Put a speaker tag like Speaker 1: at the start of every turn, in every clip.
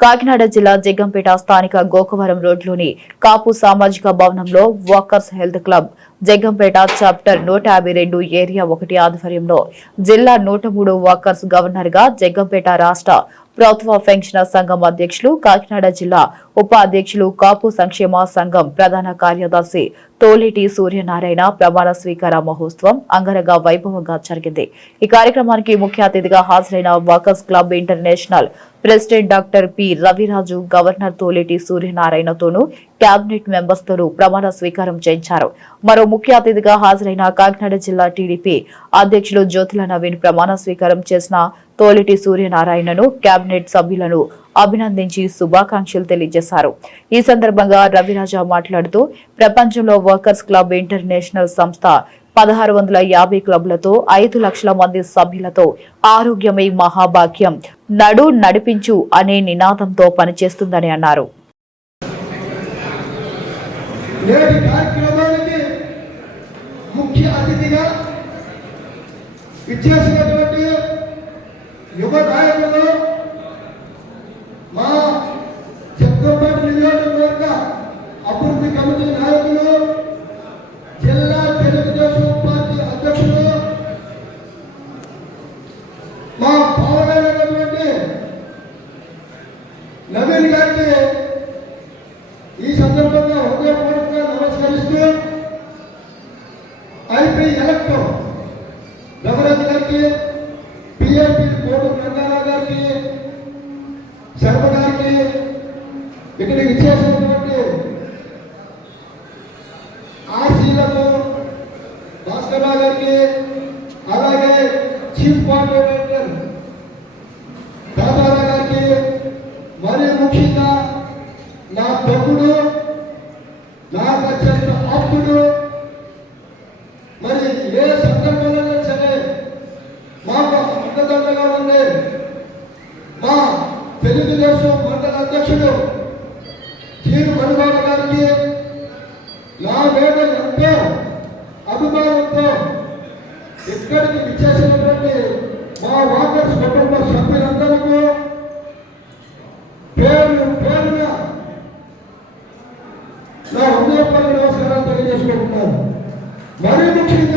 Speaker 1: కాకినాడ జిల్లా జగ్గంపేట స్థానిక గోకవరం రోడ్లోని కాపు సామాజిక భవనంలో walkers health club Jaggampeta chapter నూట యాభై రెండు ఏరియా ఒకటి ఆధ్వర్యంలో జిల్లా నూట మూడు వాకర్స్ గవర్నర్గా జగ్గంపేట రాష్ట్ర ప్రభుత్వ పెన్షనర్ సంఘం అధ్యక్షులు కాకినాడ జిల్లా ఉపాధ్యక్షులు కాపు సంక్షేమ సంఘం ప్రధాన కార్యదర్శి తోలేటి సూర్యనారాయణ ప్రమాణ స్వీకార మహోత్సవం అంగరంగ వైభవంగా జరిగింది. ఈ కార్యక్రమానికి ముఖ్య అతిథిగా హాజరైన walkers club international president doctor P Raviraju governor Toleti సూర్యనారాయణతోనూ cabinet members తోనూ ప్రమాణ స్వీకారం చేయించారు. మరో ముఖ్య అతిథిగా హాజరైన కాకినాడ జిల్లా టీడీపీ అధ్యక్షులు జ్యోతుల నవీన్ ప్రమాణ స్వీకారం చేసిన తోలిటి సూర్యనారాయణను కేబినెట్ సభ్యులను అభినందించి శుభాకాంక్షలు తెలియజేశారు. ఈ సందర్భంగా రవిరాజా మాట్లాడుతూ ప్రపంచంలో వర్కర్స్ క్లబ్ ఇంటర్నేషనల్ సంస్థ పదహారు వందల యాభై క్లబ్లతో ఐదు లక్షల మంది సభ్యులతో ఆరోగ్యమే మహాభాగ్యం. నడు నడిపించు అనే నినాదంతో పనిచేస్తుందని అన్నారు.
Speaker 2: యువ నాయకులు మా చక్రపాటి నియోజకవర్గ అభివృద్ధి కమిటీ నాయకులు ఇక్కడ ఇచ్చేసినటువంటి ఆర్సీలకు భాస్కర్రావు గారికి అలాగే చీఫ్ కోఆర్డినేటర్ దాదారావు గారికి మరియు ముఖ్యంగా నా తమ్ముడు నాకు అత్యంత ఆప్తుడు మరి ఏ సందర్భంలో సరే మాకు అండదండగా ఉండే మా తెలుగుదేశం మండల అధ్యక్షుడు చీరు మణిబాబు గారికి నా మీద ఎంతో అభిమానంతో ఇక్కడికి విచ్చేసినటువంటి మా వాకర్స్ కుటుంబ సభ్యులందరికీ పేరు పేరున నా హృదయపల్లి నమస్కారాలు తెలియజేసుకుంటున్నాను. మరీ ముఖ్యంగా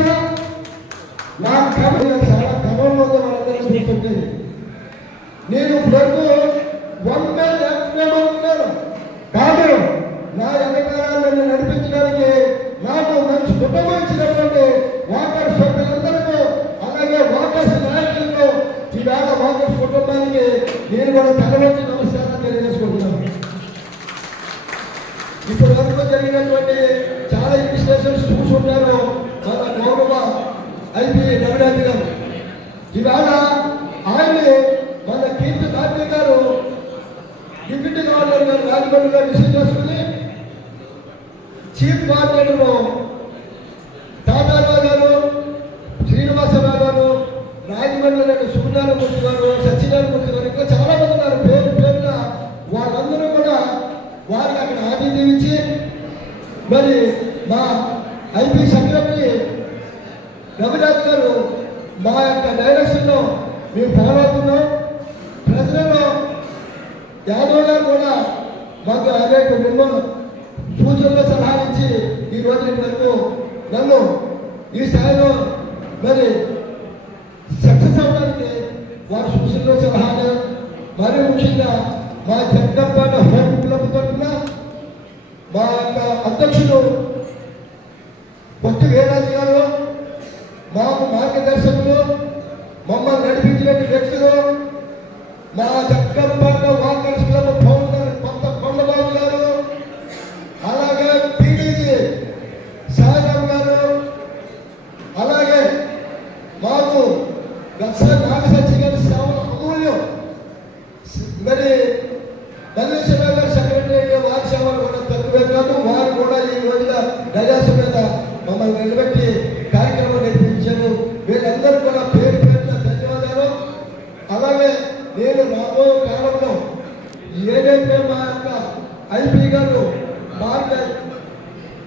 Speaker 2: జరిగినటువంటి చాలా ఇన్వెస్టిగేషన్స్ చూసుంటారు మన గౌరవ ఐపీ రవిరాజు గారు. ఇవాళ ఆయన్ని మన కీర్తి కార్తీ గారు డిప్యూటీ గవర్నర్ గారు రాజమండ్రిలో డిసైడ్ చేసుకుని చీఫ్ కోఆర్డినేటర్ తాతారావు గారు శ్రీనివాసరావు గారు రాజమండ్రిలో సుబ్రహ్మణ్యమూర్తి గారు సత్యనారాయణమూర్తి గారు ఇంకా చాలా మంది ఉన్నారు. పేరు పేరున వాళ్ళందరూ కూడా వారికి మరి మా ఐపీ సెక్రటరీ రవిరాజ్ గారు మా యొక్క డైరెక్షన్లో మేము ఫాలో అవుతున్నాం. ప్రజలలో యాదవ్ గారు కూడా మాకు అనేక మిమ్మల్ని సూచనలు సలహాలు ఇచ్చి ఈ రోజు వరకు నన్ను ఈ స్థాయిలో మరి సక్సెస్ అవ్వడానికి వారి సూచనలు సలహాలు మరీ ముఖ్యంగా మా జగ్గంపాట హోమ్ క్లబ్ తరఫున మా యొక్క అధ్యక్షుడు భక్తి వేదాంతి గారు మాకు మార్గదర్శకులు మమ్మల్ని నడిపించినటువంటి వ్యక్తులు మా జగ్గంపాట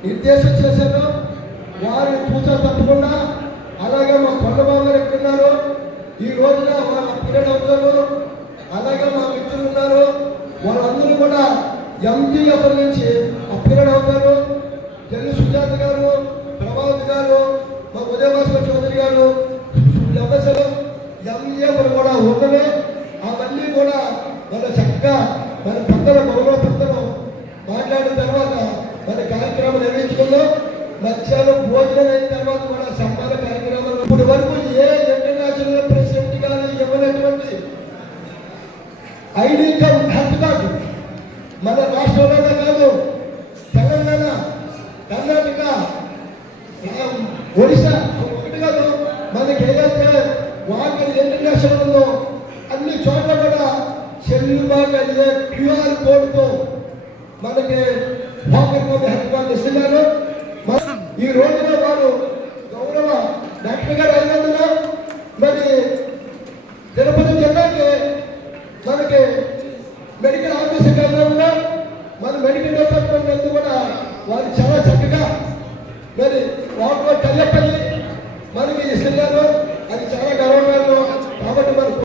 Speaker 2: నిర్దేశం చేశారో. వారిని చూసా తప్పకుండా అలాగే మా కొండబాబు ఎక్కున్నారు ఎక్కడున్నారు ఈ రోజున వాళ్ళ పీరియడ్ అవుతారు అలాగే మా మిత్రులు ఉన్నారు. వాళ్ళందరూ కూడా ఎంజీఎఫ్ నుంచి అప్గ్రేడ్ అవుతారు జల్లి సుజాత గారు ప్రభావత్ గారు మా ఉదయభాస్కర్ చౌదరి గారు ఎంఎస్ఎల్ ఎంఈఎఫ్ కూడా ఉండవే అవన్నీ కూడా మన చక్కగా మన పక్కన గౌరవ పక్కన మాట్లాడిన తర్వాత మన కార్యక్రమం నిర్వహించుకుందాం. మధ్యాహ్నం భోజనం అయిన తర్వాత మన సన్మాన కార్యక్రమాలు. ఇప్పటి వరకు ఏ ఇంటర్నేషనల్ ప్రెసిడెంట్ గారు ఇవ్వనటువంటి ఐడి కార్డు మన రాష్ట్రంలో కాదు తెలంగాణ కర్ణాటక ఆ, ఒడిశా ఒకటి కాదు మనకి ఏదైతే వాటర్ ఇంటర్నేషనల్ ఉందో అన్ని చోట్ల కూడా చెల్లుబాటు అయ్యే క్యూఆర్ కోడ్తో మనకి వాటర్ కోడ్ హెల్త్ కార్డు ఇస్తున్నారు మన- ఈ రోజున వారు గౌరవ డాక్టర్ గారు అయినందున మరి తిరుపతి జిల్లాకి మనకి మెడికల్ ఆఫీసర్ గారు ఉన్నాం జరిగినటువంటి కూడా వారు చాలా చక్కగా మరి వాటిలో కల్లెపల్లి మనకి ఇస్తున్నారు అది చాలా గర్వకారణం. కాబట్టి మనకు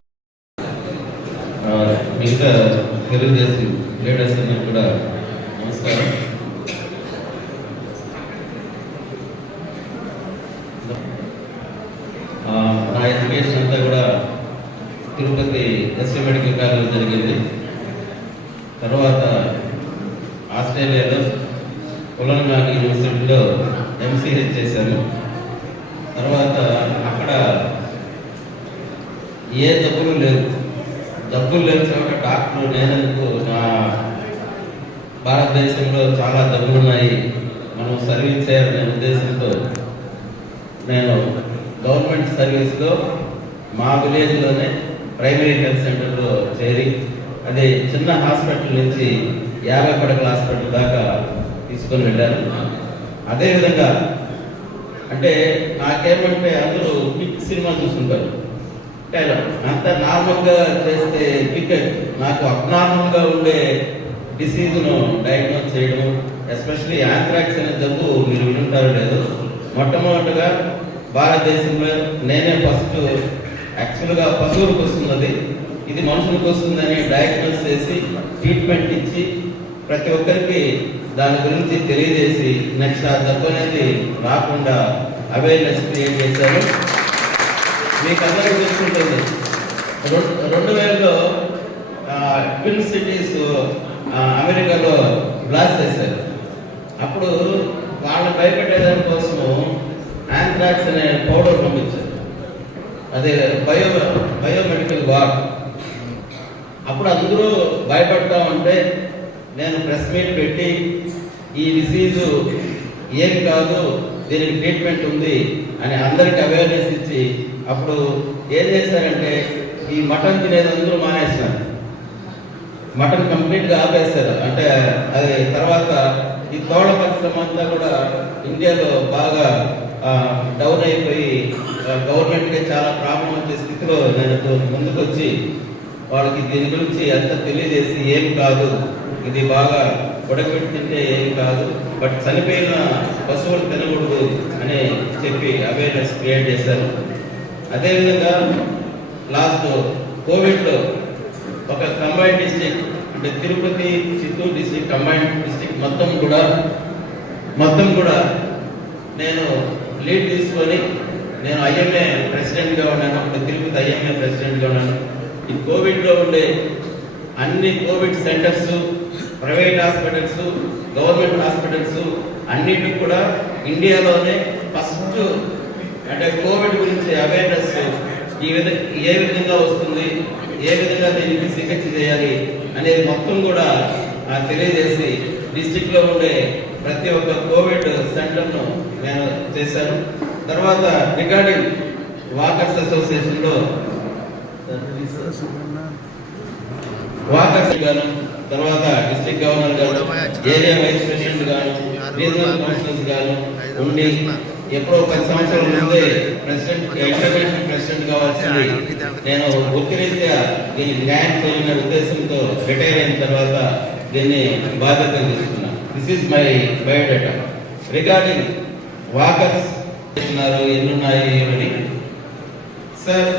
Speaker 3: మిగతా తెలుగుదేశం లీడర్స్ అందరూ కూడా నమస్కారం ఆ, నా ఎడ్యుకేషన్ అంతా కూడా తిరుపతి ఎస్సీ మెడికల్ కాలేజ్ జరిగింది తర్వాత ఆస్ట్రేలియాలో కొలంగాగ్ యూనివర్సిటీలో ఎంసీహెచ్ చేశాను తర్వాత అక్కడ ఏ జబ్బులు లేవు. జబ్బులు లేవు చోట డాక్టర్లు నేనందుకు? నా భారతదేశంలో చాలా జబ్బులు ఉన్నాయి మనం సర్వీస్ చేయాలనే ఉద్దేశంతో నేను గవర్నమెంట్ సర్వీస్లో మా విలేజ్లోనే ప్రైమరీ హెల్త్ సెంటర్లో చేరి అదే చిన్న హాస్పిటల్ నుంచి యాభై పడకల హాస్పిటల్ దాకా తీసుకొని వెళ్ళాను. అదేవిధంగా అంటే నాకేమంటే అందరూ హిట్ సినిమా చూస్తుంటారు అంటే అంత నార్మల్గా చేస్తే క్రికెట్. నాకు అబ్నార్మల్గా ఉండే డిసీజ్ను డయాగ్నోస్ చేయడం ఎస్పెషల్లీ యాంథ్రాక్స్ అనే జబ్బు మీరు వింటారో లేదు మొట్టమొదటిగా భారతదేశంలో నేనే ఫస్ట్ యాక్చువల్గా పశువులకు వస్తున్నది ఇది మనుషులకు వస్తుందని డయాగ్నోస్ చేసి ట్రీట్మెంట్ ఇచ్చి ప్రతి ఒక్కరికి దాని గురించి తెలియజేసి నెక్స్ట్ ఆ జబ్బు అనేది రాకుండా అవేర్నెస్ క్రియేట్ చేశారు. మీకు అందరికీ తెలుసుంటుంది రెండు రెండు వేలలో ట్విన్ సిటీస్ అమెరికాలో బ్లాస్ట్ చేశారు. అప్పుడు వాళ్ళని భయపెట్టేదాని కోసము యాంథ్రాక్స్ అనే పౌడర్ పంపించారు. అదే బయో బయోమెడికల్ వార్ అప్పుడు అందరూ భయపడతా ఉంటే నేను ప్రెస్ మీట్ పెట్టి ఈ డిసీజు ఏం కాదు దీనికి ట్రీట్మెంట్ ఉంది అని అందరికి అవేర్నెస్ ఇచ్చి అప్పుడు ఏం చేశారంటే ఈ మటన్ తినేది అందరూ మానేసినారు. మటన్ కంప్లీట్గా ఆపేస్తారు. అంటే అది తర్వాత ఈ తోడ పరిశ్రమ అంతా కూడా ఇండియాలో బాగా డౌన్ అయిపోయి గవర్నమెంట్కి చాలా ప్రాబ్లం వచ్చే స్థితిలో నేను ముందుకు వచ్చి వాళ్ళకి దీని గురించి ఎంత తెలియజేసి ఏం కాదు. ఇది బాగా ఉడకబెట్టి తింటే ఏం కాదు. బట్ చనిపోయిన పశువులు తినకూడదు అని చెప్పి అవేర్నెస్ క్రియేట్ చేశారు. అదేవిధంగా లాస్ట్ కోవిడ్లో ఒక కంబైన్ డిస్టిక్ అంటే Tirupati Chittoor district combine district మొత్తం కూడా మొత్తం కూడా నేను లీడ్ తీసుకొని నేను ఐఎంఏ ప్రెసిడెంట్గా ఉన్నాను. అప్పుడు తిరుపతి ఐఎంఏ ప్రెసిడెంట్గా ఉన్నాను. ఈ కోవిడ్లో ఉండే అన్ని covid centres private hospitals government hospitals అన్నిటికి కూడా ఇండియాలోనే ఫస్ట్ అంటే కోవిడ్ గురించి అవేర్నెస్ ఈ విధ ఏ విధంగా వస్తుంది ఏ విధంగా దీనికి చికిత్స చేయాలి అనేది మొత్తం కూడా ఆ, తెలియజేసి డిస్టిక్లో ఉండే ప్రతి ఒక్క కోవిడ్ సెంటర్ను నేను చేశాను. తర్వాత రిగార్డింగ్ వాకర్స్ అసోసియేషన్లో వాకర్స్ గాను తర్వాత డిస్ట్రిక్ట్ గవర్నర్ గాను ఏరియా వైస్ ప్రెసిడెంట్ గాను రీజనల్ కౌన్సిలర్స్ గాను ఉండి ఎప్పుడో పది సంవత్సరాల ముందే ప్రెసిడెంట్ ఇంటర్నేషనల్ ప్రెసిడెంట్ కావాల్సింది. నేను వృత్తిరీత్యా దీనికి న్యాయం చేయన ఉద్దేశంతో రిటైర్ అయిన తర్వాత దీన్ని బాధ్యతలు తీసుకున్నా. This is my biodata regarding walkers చేస్తున్నారు ఎన్ని ఉన్నాయి ఏమని? సార్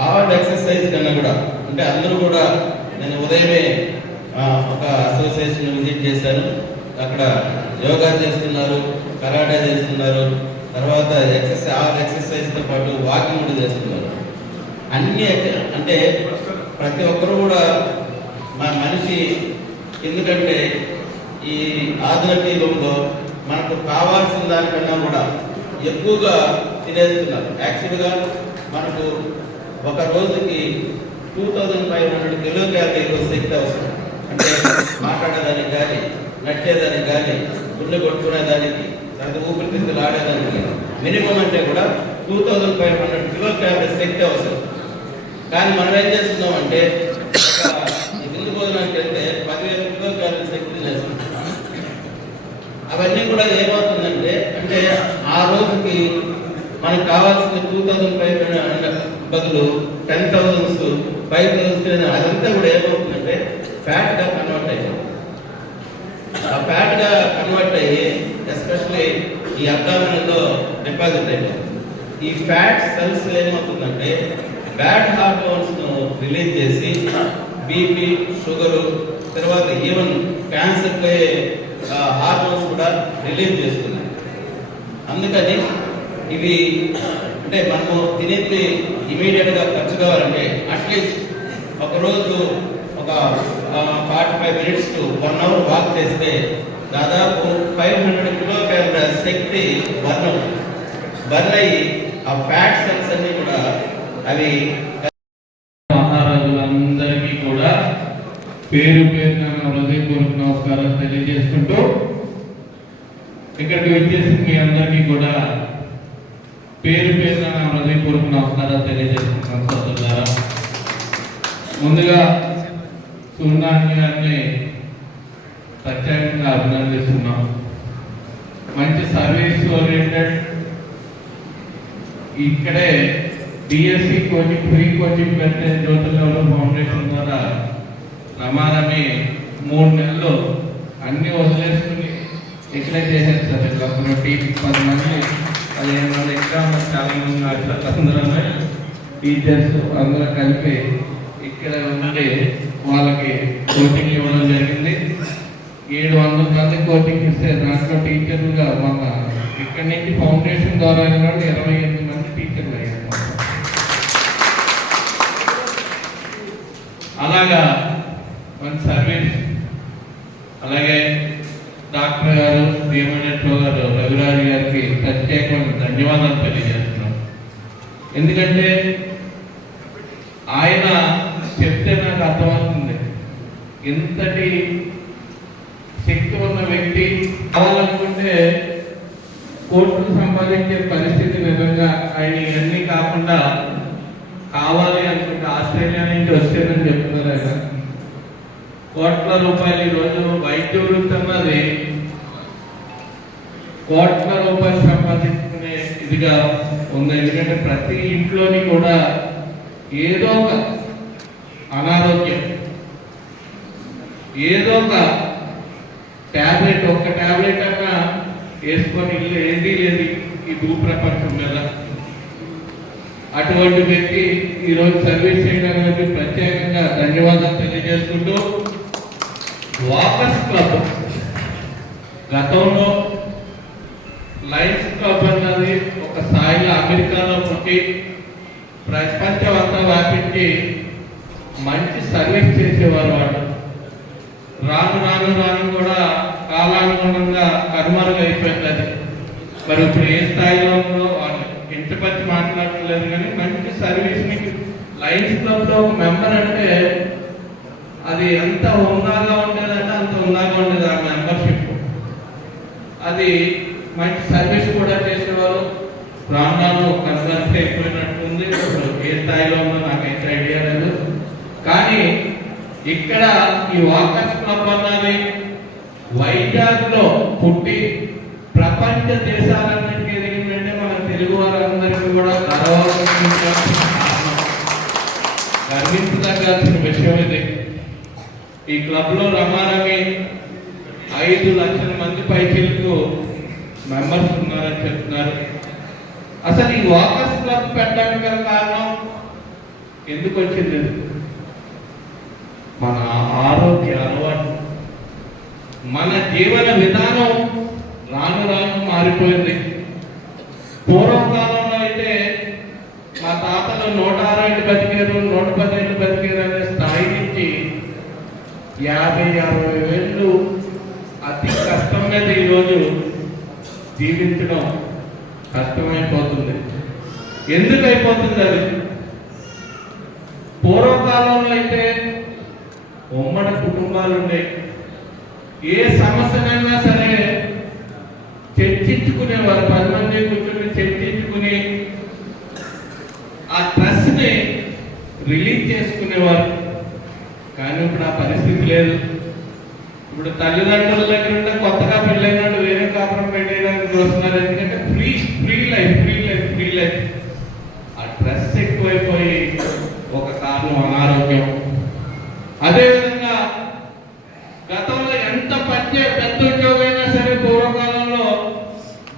Speaker 3: హార్డ్ ఎక్సర్సైజ్ కన్నా కూడా అంటే అందరూ కూడా నేను ఉదయమే ఒక అసోసియేషన్ విజిట్ చేశాను. అక్కడ యోగా చేస్తున్నారు కరాటే చేస్తున్నారు. తర్వాత ఎక్సర్సైజ్ ఆ ఎక్సర్సైజ్తో పాటు వాకింగ్ కూడా చేస్తున్నారు. అన్ని అంటే ప్రతి ఒక్కరు కూడా మా మనిషి ఎందుకంటే ఈ ఆధునిక యుగంలో మనకు కావాల్సిన దానికన్నా కూడా ఎక్కువగా తినేస్తున్నారు. యాక్చువల్గా మనకు ఒక రోజుకి two thousand five hundred kilo క్యాలరీలు శక్తి అవసరం. అంటే మాట్లాడేదానికి కానీ నడిచేదానికి కానీ గుండె కొట్టుకునేదానికి ఊపిరి ఊపిరితిత్తులు ఆడేదానికి మినిమం అంటే కూడా two thousand five hundred kilo calories శక్తి అవసరం. కానీ మనం ఏం చేస్తున్నాం అంటే ఒక విందు భోజనానికి వెళ్తే పదివేల కిలో క్యాలరీస్ శక్తి చేస్తున్నాం అవన్నీ కూడా ఏమవుతుందంటే అంటే ఆ రోజుకి మనకు కావాల్సిన టూ థౌసండ్ ఫైవ్ హండ్రెడ్ బదులు టెన్ థౌజండ్స్ ఫైవ్ థౌజండ్స్ అదంతా కూడా ఏమవుతుందంటే ఫ్యాట్గా కన్వర్ట్ అయ్యింది ఆ ఫ్యాట్గా కన్వర్ట్ అయ్యి ఎస్పెషలీ ఈ అబ్డామినల్లో డిపాజిట్ అయిపోతుంది ఈ ఫ్యాట్ సెల్స్ ఏమవుతుందంటే బ్యాడ్ హార్మోన్స్ను రిలీజ్ చేసి బీపీ షుగరు తర్వాత ఈవెన్ క్యాన్సర్ హార్మోన్స్ కూడా రిలీజ్ చేస్తున్నాయి. అందుకని ఇవి అంటే మనము తినేది ఇమీడియట్గా ఖర్చు కావాలంటే అట్లీస్ట్ ఒక రోజు ఒక forty five minutes to one hour walk చేస్తే దాదాపు ఫైవ్ హండ్రెడ్ కిలోగ్రాముల శక్తి బర్న్ అవుతుంది బర్న్ అయ్యి ఆ ఫ్యాట్ సెల్స్ అన్ని కూడా అవి
Speaker 4: మహారాజులందరికీ కూడా పేరు పేరున హృదయపూర్వక నమస్కారం తెలియజేసుకుంటూ ఇక్కడికి వచ్చేసి మీ అందరికీ కూడా పేరు పేరున నా హృదయపూర్వక నమస్కారాలు తెలియజేసుకుంటున్నాను సోదరులారా. ముందుగా సున్నా గారిని ప్రత్యేకంగా అభినందిస్తున్నాం మంచి సర్వీస్ ఓరియంటెడ్ ఇక్కడే డిఎస్సి కోచింగ్ ఫ్రీ కోచింగ్ పెట్టే జ్యోతిర్లవరం ఫౌండేషన్ ద్వారా రమారమి మూడు నెలలు అన్ని వదిలేసుకుని ఇట్లా చేశారు సార్. ఇట్లా ఒక టీం పది మంది పదిహేను మంది ఎగ్జామ్ చాలా మంది అట్లా అందరూ టీచర్స్ అందరూ కలిపి ఇక్కడ ఉండి వాళ్ళకి కోచింగ్ ఇవ్వడం జరిగింది. ఏడు వందల మంది కోచింగ్ ఇస్తే దాంట్లో టీచర్లుగా మన ఇక్కడి నుంచి ఫౌండేషన్ ద్వారా అయిన వాళ్ళు ఇరవై ఎనిమిది మంది టీచర్లు అయ్యారు. అలాగా మన సర్వీస్. అలాగే డాక్టర్ గారు భీమనెట్లో గారు రవిరాజు గారికి ప్రత్యేకమైన ధన్యవాదాలు తెలియజేస్తున్నాం. ఎందుకంటే ఆయన చెప్తే నాకు అర్థమవుతుంది. ఇంతటి శక్తి ఉన్న వ్యక్తి కావాలనుకుంటే కోట్లు సంపాదించే పరిస్థితి నిజంగా ఆయన ఇవన్నీ కాకుండా కావాలి అనుకుంటే ఆస్ట్రేలియా నుంచి వస్తేనని చెప్తున్నారు ఆయన. కోట్ల రూపాయలు ఈరోజు వైద్య వృత్తి అన్నది కోట్ల రూపాయలు సంపాదించుకునే ఇదిగా ఉంది. ఎందుకంటే ప్రతి ఇంట్లోని కూడా ఏదో ఒక అనారోగ్యం ఏదో ఒక టాబ్లెట్ ఒక్క టాబ్లెట్ అన్నా వేసుకొని ఇల్లు ఏది లేదు ఈ భూప్రపంచం మీద అటువంటి వ్యక్తి ఈరోజు సర్వీస్ చేయడానికి ప్రత్యేకంగా ధన్యవాదాలు తెలియజేసుకుంటూ వాకర్స్ క్లబ్. గతంలో లైన్స్ క్లబ్ అన్నది ఒక స్థాయిలో అమెరికాలో పుట్టి ప్రపంచం అంతా వ్యాపించి మంచి సర్వీస్ చేసేవారు వాళ్ళు. రాను రాను రాను కూడా కాలానుగుణంగా కనుమరుగు అయిపోయింది అది మరి ఇప్పుడు ఏ స్థాయిలో ఉందో వాళ్ళు పట్టి మాట్లాడలేదు కానీ మంచి సర్వీస్ మీకు. లైన్స్ క్లబ్ ఒక మెంబర్ అంటే అది ఎంత ఉన్నాగా ఉండేదంటే అంత ఉన్నాగా ఉండేది ఆ మెంబర్షిప్ అది మంచి సర్వీస్ కూడా చేసేవారు. రాను కన్సర్స్ అయిపోయినట్టుంది. ఇప్పుడు ఏ స్థాయిలో ఉందో నాకైతే ఐడియా లేదు. కానీ ఇక్కడ ఈ వాకర్స్ క్లబ్ అన్నది వైజాగ్లో పుట్టి ప్రపంచ దేశాలన్నింటికి ఎదిగిందంటే మన తెలుగు వారందరికీ కూడా గర్వకారణం గర్వించదగ్గాల్సిన విషయం ఇది. ఈ క్లబ్లో రమారమి ఐదు లక్షల మంది పైచీలకు మెంబర్స్ ఉన్నారని చెప్తున్నారు. అసలు ఈ వాకర్స్ క్లబ్ పెట్టడానికి గల కారణం ఎందుకు వచ్చింది? మన ఆరోగ్య అలవాటు. మన జీవన విధానం రాను రాను మారిపోయింది. పూర్వకాలంలో అయితే మా తాతలు నూట అరవై ఏళ్ళు బతికారు నూట పదిహేను బతికేరు బతికారు అనే స్థాయి నుంచి యాభై అరవై వేళ్ళు అతి కష్టం మీద ఈరోజు జీవించడం కష్టమైపోతుంది. ఎందుకు అయిపోతుంది అది? పూర్వకాలంలో అయితే ఉమ్మడి కుటుంబాలు ఉండే ఏ సమస్యనైనా సరే చర్చించుకునేవారు పది మంది కూర్చొని చర్చించుకుని ఆ ట్రస్ట్ని రిలీజ్ చేసుకునేవారు. కానీ ఇప్పుడు ఆ పరిస్థితి లేదు. ఇప్పుడు తల్లిదండ్రుల దగ్గర ఉంటే కొత్తగా పెళ్ళైన వాళ్ళు వేరే కాపురం పెట్టేయడానికి వస్తున్నారు. ఎందుకంటే free free life free life free life. ఆ స్ట్రెస్ ఎక్కువైపోయి ఒక కారణం అనారోగ్యం. అదేవిధంగా గతంలో ఎంత పెద్ద పెద్ద ఉద్యోగమైనా సరే పూర్వకాలంలో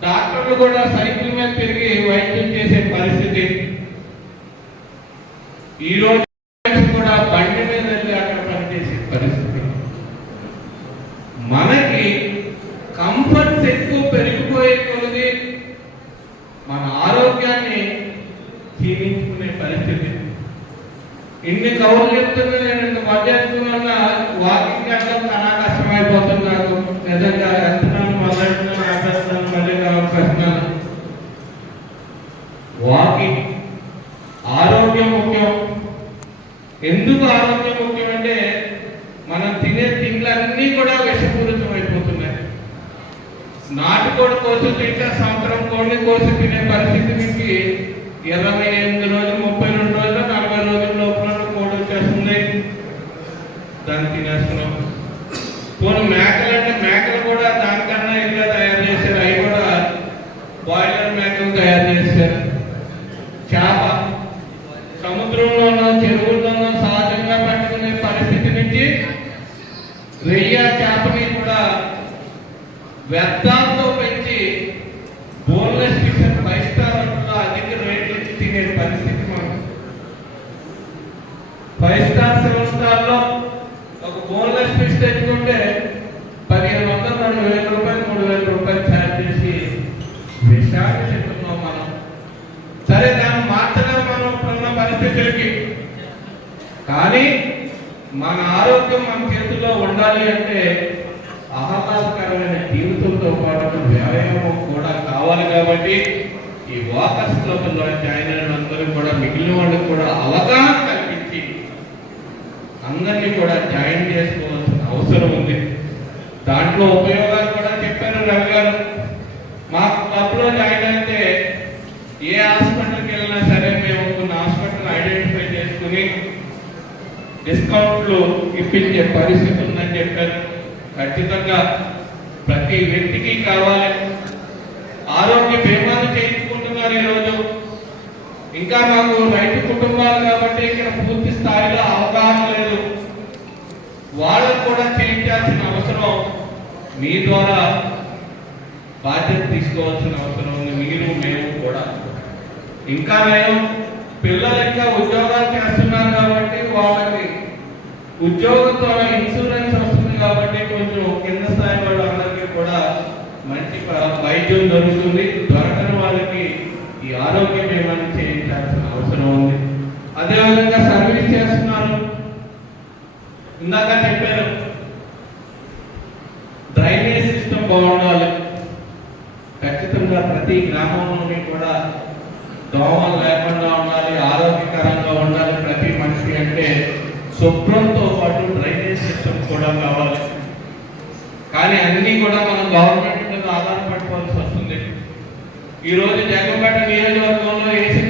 Speaker 4: డాక్టర్లు కూడా సైకిల్ మీద తిరిగి వైద్యం చేసే పరిస్థితి. ఈ రోజు కూడా బండి మీద వెళ్ళి అక్కడ పనిచేసే పరిస్థితి. మనకి కంఫర్ట్స్ ఎక్కువ పెరిగిపోయే కొద్ది మన ఆరోగ్యాన్ని క్షీణించుకునే పరిస్థితి. ఇన్ని కౌలు చెప్తున్నా నేను ఇంత మధ్యాహ్నం వాకింగ్ వెళ్ళడం చాలా కష్టమైపోతుంది నాకు నిజంగా వెళ్తున్నాను మొదలెడుతున్నాను ఆపేస్తున్నాను మళ్ళీ ఆపేస్తున్నాను వాకింగ్ ఆరోగ్యం ముఖ్యం ఎందుకు ఆరోగ్యం ముఖ్యం అంటే మనం తినే తిండ్లన్నీ కూడా విషపూరితం అయిపోతున్నాయి నాటుకోడి కోసి తింటే సంవత్సరం కోడిని కోసి తినే పరిస్థితి నుంచి ఇరవై ఎనిమిది రోజులు ముప్పై రెండు రోజులు నలభై రోజుల లోపల కోడి వచ్చేస్తుంది దాన్ని నేస్తున్నాం కొన్ని మేకలంటే అంటే మేకలు కూడా దానికన్నా ఎక్కువ తయారు చేశారు అవి కూడా బాయిలర్ మేకలు తయారు చేశారు చేప సముద్రంలోనో చెరువుల్లోనో సహజంగా పట్టుకునే పరిస్థితి నుంచి రెయ్య చేపని కూడా వ్యర్థాలతో పెంచి బోన్లెస్ ఫిష్ ఫైవ్ స్టార్ హోటల్లో అధిక రేట్లు ఇచ్చి తినే పరిస్థితి మనం ఫైవ్ స్టార్ సెవెన్ స్టార్లో ఒక బోన్లెస్ ఫిష్ తెచ్చుకుంటే పదిహేను వందలు రెండు వేల రూపాయలు మూడు వేల రూపాయలు ఛార్జ్ చేసి విషయాన్ని చెప్తున్నాం మనం సరే దాన్ని మార్చడం మనం ఇప్పుడున్న పరిస్థితులకి కానీ మన ఆరోగ్యం మన చేతుల్లో ఉండాలి అంటే ఆహ్లాదకరమైన జీవితంతో పాటు వ్యాయామం కూడా కావాలి కాబట్టి ఈ వాకర్స్ క్లబ్లో జాయిన్ అయిన అందరూ కూడా మిగిలిన వాళ్ళకి కూడా అవగాహన కల్పించి అందరినీ కూడా జాయిన్ చేసుకోవాల్సిన అవసరం ఉంది. దాంట్లో ఉపయోగాలు కూడా చెప్పాను రవి గారు. మా క్లబ్లో జాయిన్ అయితే ఏ ఆశ వెళ్ళినా సరే మేము కొన్ని హాస్పిటల్ ఐడెంటిఫై చేసుకుని డిస్కౌంట్లు ఇప్పించే పరిస్థితి ఉందని చెప్పారు. ఖచ్చితంగా ప్రతి వ్యక్తికి కావాలి. ఆరోగ్య బీమాలు చేయించుకుంటున్నారు ఈరోజు. ఇంకా మాకు రైతు కుటుంబాలు కాబట్టి ఇక్కడ పూర్తి స్థాయిలో అవగాహన లేదు. వాళ్ళకు కూడా చేయించాల్సిన అవసరం మీ ద్వారా బాధ్యత తీసుకోవాల్సిన అవసరం ఉంది. మీరు మేము కూడా. ఇంకా నేను పిల్లలు ఇంకా ఉద్యోగాలు ఉద్యోగం ద్వారా ఇన్సూరెన్స్ వస్తుంది కాబట్టి కొంచెం కింద స్థాయి వాళ్ళందరికీ కూడా మంచి వైద్యం దొరుకుతుంది. దొరకని వాళ్ళకి ఈ ఆరోగ్య బీమాని చేయించాల్సిన అవసరం ఉంది. అదేవిధంగా సర్వీస్ చేస్తున్నారు. ఇందాక చెప్పారు డ్రైనేజ్ సిస్టమ్ బాగుండాలి. ఖచ్చితంగా ప్రతి గ్రామంలోని కూడా దోమలు లేకుండా ఉండాలి ఆరోగ్యకరంగా ఉండాలి ప్రతి మనిషి అంటే శుభ్రంతో పాటు చెప్పుకోవడం కావాలి కానీ అన్నీ కూడా మనం గవర్నమెంట్ మీద ఆధారపడుకోవాల్సి వస్తుంది. ఈరోజు జగన్పేట నియోజకవర్గంలో ఏసీ